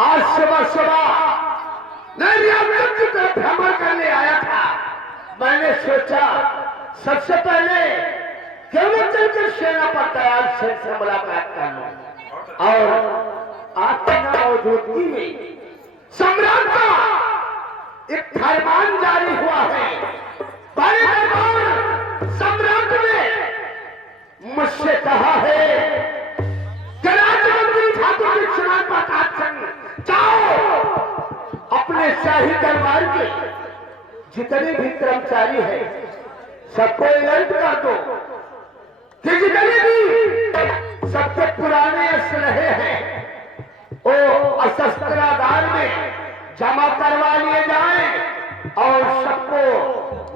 आज सुबह सुबह मैं रियासत पे भ्रमण करने आया था। मैंने सोचा सबसे पहले क्यों न चलकर सेनापति दयाल सिंह से मुलाकात कर लूं और आपकी मौजूदगी में सम्राट का एक फरमान जारी हुआ है। बड़े दरबार सम्राट ने मुझसे कहा है कि राजमंत्री ठाकुर विश्वनाथ प्रताप सिंह जाओ अपने शाही दरबार के जितने भी कर्मचारी हैं सबको अलर्ट कर दो कि जितने भी सबसे पुराने असलहे हैं वो अशस्त्रागार में जमा करवा लिए जाएं और सबको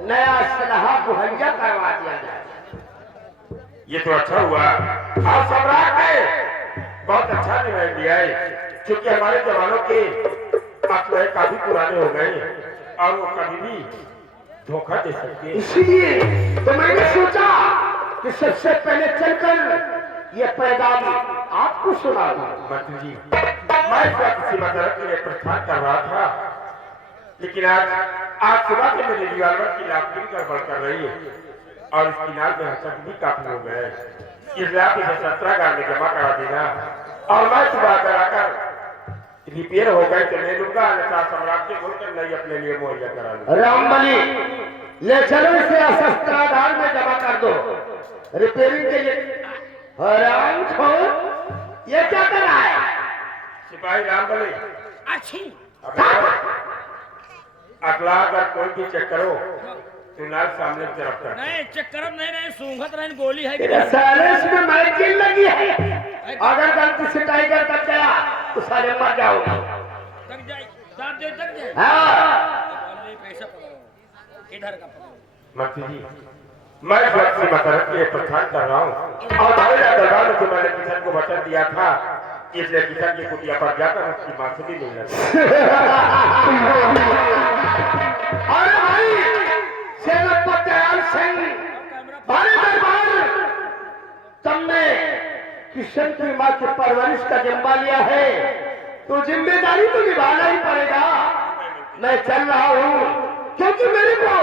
नया असलहा मुहैया करवा दिया जाए। ये तो अच्छा हुआ। आप सम्राट ने बहुत अच्छा निर्णय लिया है, क्योंकि हमारे जवानों के असलहे काफी पुराने हो गए और वो कभी भी धोखा दे सकते हैं। इसलिए तो मैंने सोचा कि सबसे पहले चलकर ये पैगाम आपको सुना दूं। मंत्री जी, मैं किसी मदद के लिए प्रस्थान कर रहा था, लेकिन आज सुबह से मेरे रिवॉल्वर की लाठी गड़बड़ कर रही है और इस किनार में हसक भी काफी हो गए। इसलिए आप इसे शस्त्रागार में जमा करा देना और मैं सुबह कराकर रिपेयर हो गए तो ले लूंगा, अन्यथा सम्राट से बोलकर नहीं अपने लिए मुहैया करा लूंगा। रामबली ले चलो इसे शस्त्रागार में जमा कर दो रिपेयरिंग के लिए। राम खोर ये क्या कर रहा है? सिपाही रामबली, अच्छी अगला अगर कोई भी चेक करो तो नाल सामने की तरफ कर। नहीं चेक करब नहीं सूंघत रहे गोली है कि साले इसमें मैगजीन लगी है। अगर गलती से टाइगर तक गया तो साले मर जाओगे। तक जाए दांत दे तक जाए। हाँ पैसा पकड़ो इधर का पकड़ो। मंत्री जी, मैं इस वक्त से मसरत के लिए प्रस्थान कर रहा हूँ और हमारे दरबार में जो मैंने किसान को वचन दिया था, इसलिए किसान की कुटिया पर जाकर उसकी मां से भी मिलना। अरे भाई सेनापति दयाल सिंह भारे दरबार तुमने किशन की मां की परवरिश का जिम्मा लिया है तो जिम्मेदारी तो निभाना ही पड़ेगा। मैं चल रहा हूँ क्योंकि मेरे को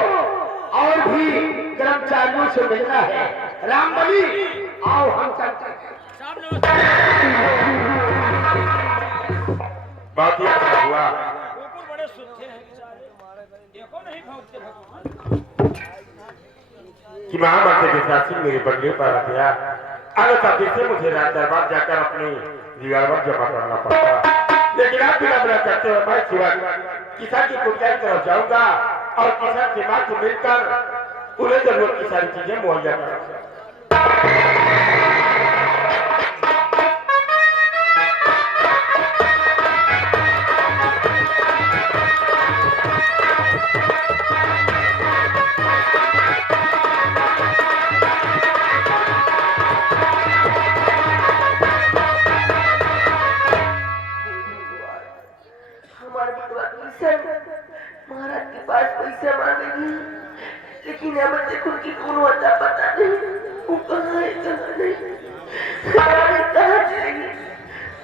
और भी कर्मचारियों से मिलना है। रामबली आओ हम चलते हैं। बहुत ही अच्छा हुआ। ऊपर बड़े सुच्चे हैं देखो नहीं भौंकते भगवान कि महामंत्री विश्वासी मेरे बंगले पर आ गया। अगर फिर से मुझे राज दरबार जाकर अपनी रिवॉल्वर जमा करना पड़ता, लेकिन आप बिना करते हुए मैं शिवा किसान की कुटिया की तरफ जाऊंगा और किसान की मां से मिलकर उन्हें जरूरत की सारी चीजें मुहैया करूंगा। महाराज के पास पैसा मांगेगी, लेकिन हमें देखो कि कौन होता पता नहीं, वो कहाँ है कहाँ नहीं, कहाँ जाएगी,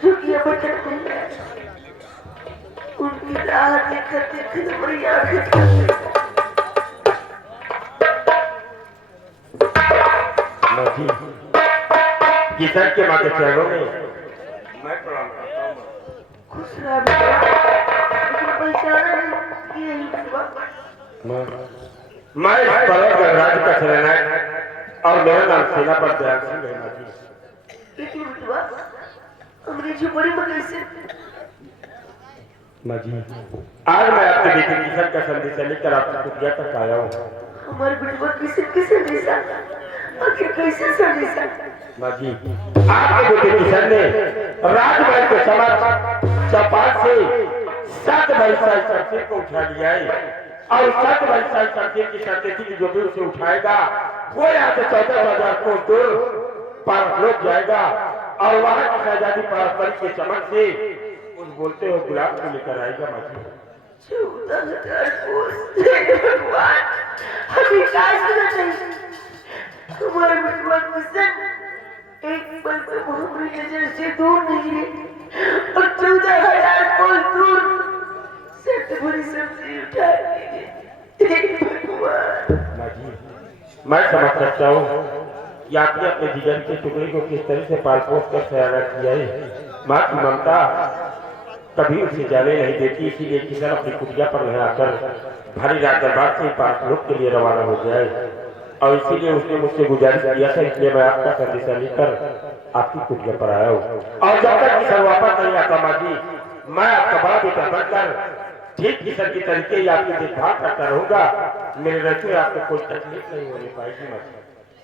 जो कि हमें देखते हैं उनकी राह देखते हमारी आंखें किसान के माँ के चरणों में मैं प्रणाम करता हूँ। खुश रहा बेटा, लेकिन पहचाना नहीं मैं इस पर्वत गणराज्य का सेनानायक और मेरा नाम सेनापति दयाल सिंह है। माँ जी, लेकिन बेटवा अंग्रेजी बड़ी मगर से माँ जी, आज मैं आपके बेटे किशन का संदेश लेकर आपकी कुटिया तक आया हूँ। हमारे बेटवा किसे किसे संदेशा, आखिर कैसे संदेशा? माँ जी, आपके बेटे किशन ने राजमहल के समक्ष चौपाल से 7 भाईसाई शमशीर को उठा लिया है और 7 भाईसाई शमशीर की शर्तें थी जो भी उसे उठाएगा वो यहाँ से 14,000 को दूर पर लोग जाएगा और वहाँ की शहजादी पारस्परिक के चमक से उस बोलते हुए गुलाब को लेकर आएगा। माँ जी, 14,000 कोस भगवान, हमें क्या नहीं तुम्हारे बेटवा किशन एक पल में हमारी नजर से दूर नहीं रहे और 14,000 कोस दूर सेट भरी सब्जी उठा लीजिए भगवान। माँ जी, मैं समझ सकता हूँ कि आपने अपने जिगर के टुकड़े को किस तरह से पाल पोस कर सयाना किया है। माँ की ममता कभी उसे जाने नहीं देती, इसीलिए किसान अपनी कुटिया पर नहीं आकर भारी रात दरबार से पास लोग के लिए रवाना हो जाए, और इसीलिए उसने मुझसे गुजारिश किया था, इसलिए मैं आपका संदेशा लेकर आपकी कुटिया पर आया हूँ। और जब तक किसान वापस नहीं आता माँ जी, मैं आपका बड़ा बेटा बनकर ठीक किसान की तरीके ही आपकी देखभाल करता रहूंगा। मेरे रहते आपको कोई तकलीफ नहीं होने पाएगी माँ जी।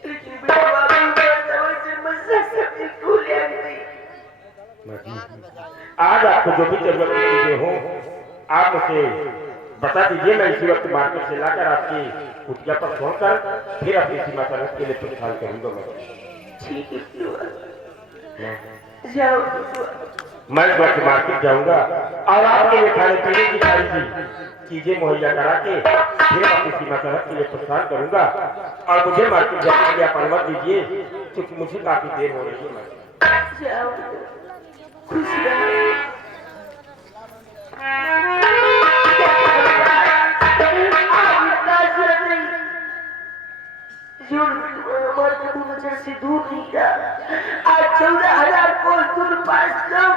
लेकिन बेटा बाबू से मजा सब्जी को ले आई। आज आपको जो भी जरूरत की चीजें हो आप मुझे बता दीजिए, मैं इसी वक्त मार्केट से लाकर आपकी कुटिया पर छोड़कर फिर अपनी सीमा तरफ के लिए प्रस्थान करूंगा। ठीक है, जाओ। मैं इस वक्त मार्केट जाऊंगा और आपके लिए खाने पीने की सारी चीजें मुहैया करा के फिर अपनी सीमा तरफ के लिए प्रस्थान करूंगा। और मुझे मार्केट जाने के लिए आप अनुमति दीजिए, क्योंकि मुझे काफी देर हो रही है। जाओ, खुश रहो। से दूर नहीं रहा। आज 14,000 कोस दूर पास लोग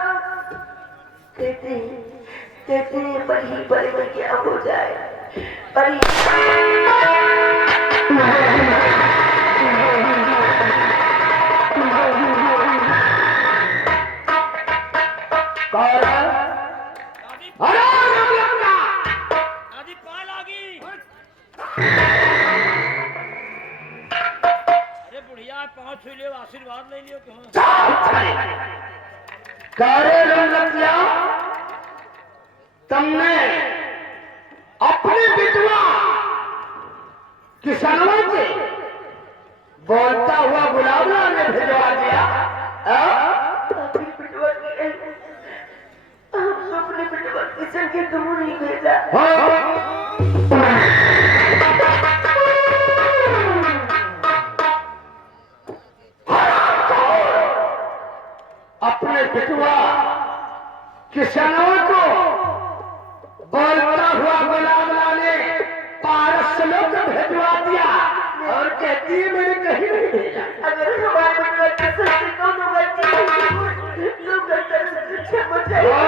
कहते हैं बड़ी बड़े में क्या हो जाए। बड़ी आशीर्वाद ले लियो क्यों? तुमने अपने विधवा किसानों से बोलता हुआ गुलाबराम ने भिजवा दिया। अपने विधवा किसान के तुम नहीं भेजा। अपने विधवा किसानों को बोलता हुआ गुलाबराम ने पारस लोग भिजवा दिया और कहती है मैंने कहीं नहीं भेजा। अगर हमारे विधवा किसान से दोनों गलती तो गलती से क्षमा चाहिए।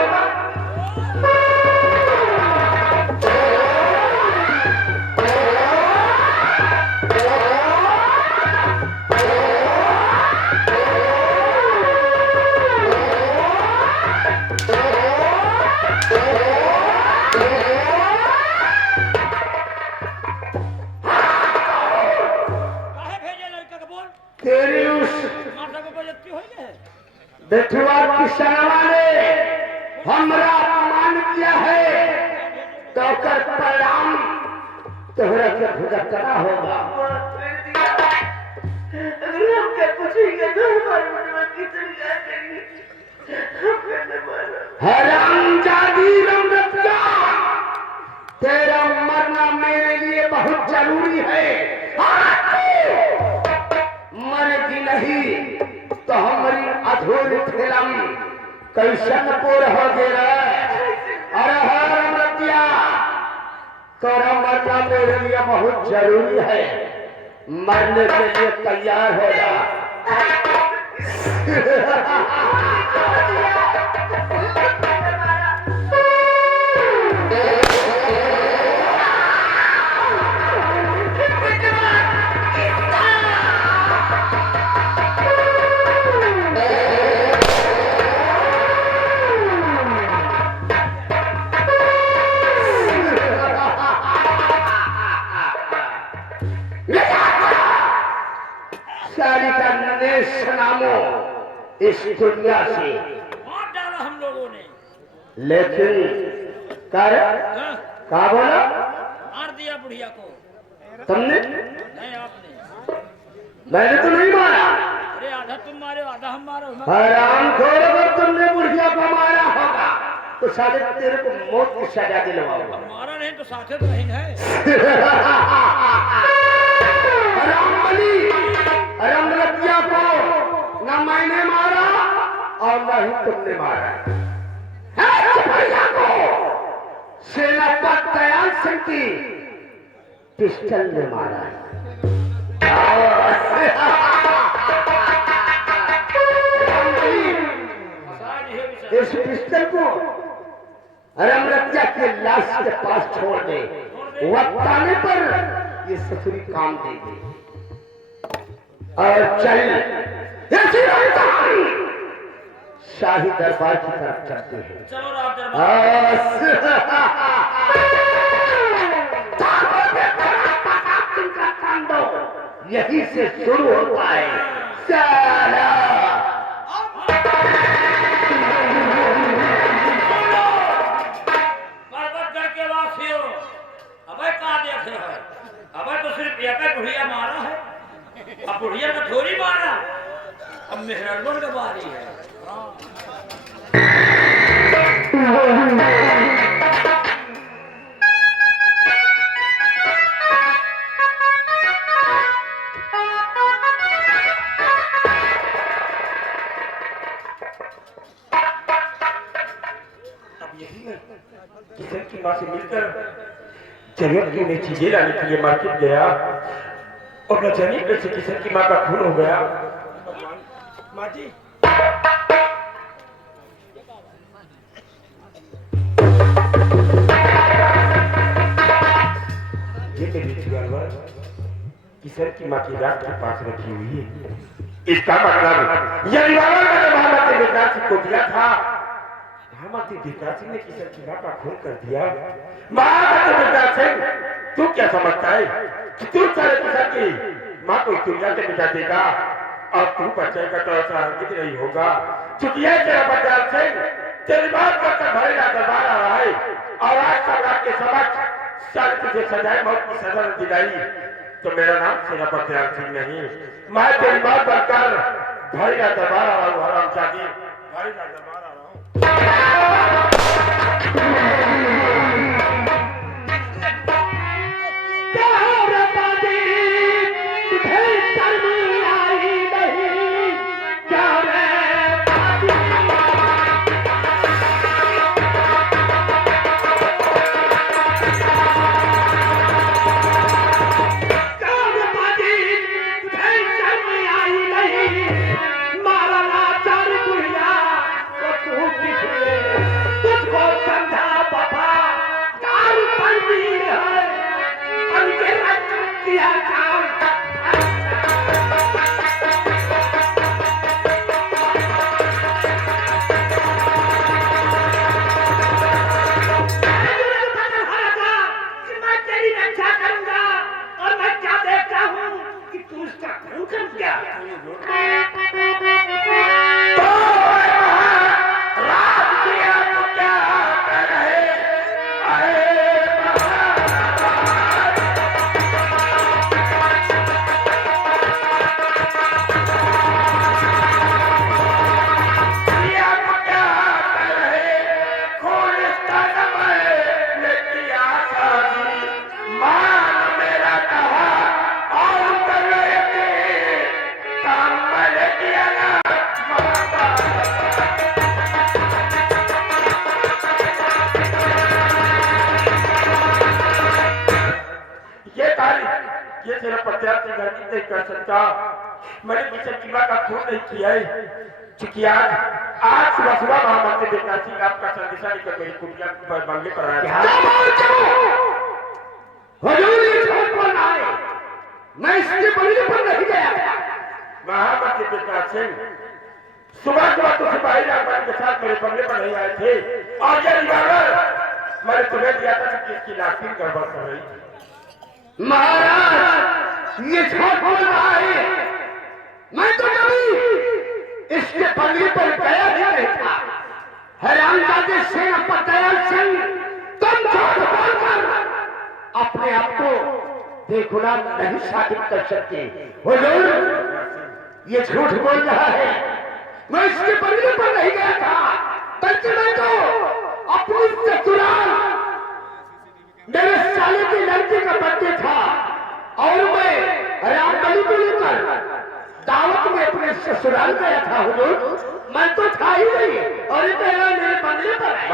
तेरी उस माता को बजती हो गए बेटुआ किसानवा ने हमरा अपमान किया है तो कर परिणाम तोहरा के भुगतना होगा। अगर हम क्या पूछेंगे तो हमारे विधवा किसान क्या करेंगे? हम करने वाला हरामजादी रंगतिया, तेरा मरना मेरे लिए बहुत जरूरी है। मरेगी नहीं तो हमारी अधूरी फिल्म कैसन पूर हो गया। अरे रंगतिया, तेरा मरना मेरे लिए बहुत जरूरी है। मरने के लिए तैयार हो जा। सारी का नरेश नामो इस दुनिया से मार डाला हम लोगों ने। लेकिन कर हाँ? का बोला मार दिया बुढ़िया को। तुमने? नहीं आपने। मैंने तो नहीं मारा। अरे आधा तुम मारे आधा हम मारो। हराम खोर, अगर तुमने बुढ़िया को मारा होगा तो शायद तेरे को मौत की सजा दिलवाऊंगा। मारा नहीं तो साथे तो नहीं है। रंगरतिया को न मैंने मारा और न ही तुमने मारा है। को सिंह की पिस्टल ने मारा है। इस पिस्टल को रमरतिया के लाश के पास छोड़ दे, वक्त आने पर ये ससुरी काम देगी। और चल ऐसी राजधानी शाही दरबार की तरफ चलते हैं। चलो रात दरबार। यही से शुरू होता है। चला तो सिर्फ एक बुढ़िया मारा है, अब बुढ़िया का थोड़ी मारा, अब मेहरबान का बारी है। अब यही है किशन की माँ से मिलकर जरूरत की उन्हें चीजें लाने के लिए मार्केट गया और न जाने कैसे किशन की माँ का खून हो गया। माँ जी ये मेरी रिवॉल्वर किशन की माँ की रात के पास रखी हुई है। इसका मतलब यह रिवॉल्वर मैंने महामती विकास सिंह को दिया था। महामती विकास सिंह ने किशन की माँ का खून कर दिया। महामती विकास सिंह तू क्या समझता है कि तू सारे किसान की माँ को दुनिया से मिटा देगा और तू बच्चे का तो ऐसा हरगिज नहीं होगा। क्योंकि यह तेरा बच्चा सिंह तेरी बात करकर भरेगा दरबार आ रहा है और आज सम्राट के समक्ष साल तुझे सजाए मौत की सजा दिलाई तो मेरा नाम सेनापति दयाल सिंह नहीं, मैं तेरी बात बनकर भरेगा दरबार आ रहा हूँ। हराम जादी भरेगा दरबार आ रहा हूँ। ये तेरा प्रत्याशी नहीं कर सकता। मैंने किसी की माँ का खून नहीं किया है क्योंकि आज सुबह महामती विकास सिंह आपका संदेशा लेकर मेरी कुटिया पर बंगले पर आया। मैं इसके बंगले पर नहीं गया था। महामती विकास सिंह सुबह तो सिपाही राजमान के साथ मेरे बंगले पर नहीं आए थे और ये रिवॉल्वर मैंने तुम्हें दिया था कि इसकी लाठी गड़बड़ कर रही थी। महाराज ये झूठ बोल रहा है। मैं तो कभी इसके बंगले पर गया ही नहीं था। हरामजादे सेनापति दयाल सिंह तुम झूठ बोलकर अपने आप को बेगुनाह नहीं साबित कर सकते। हुजूर ये झूठ बोल रहा है। मैं इसके बंगले पर नहीं गया था बल्कि मैं तो अपनी ससुराल मेरे साले की लड़की का बर्थडे था और मैं रामबली को लेकर दावत में अपने ससुराल गया था। हुजूर मैं तो था ही नहीं और ये मेरे बंगले पर है।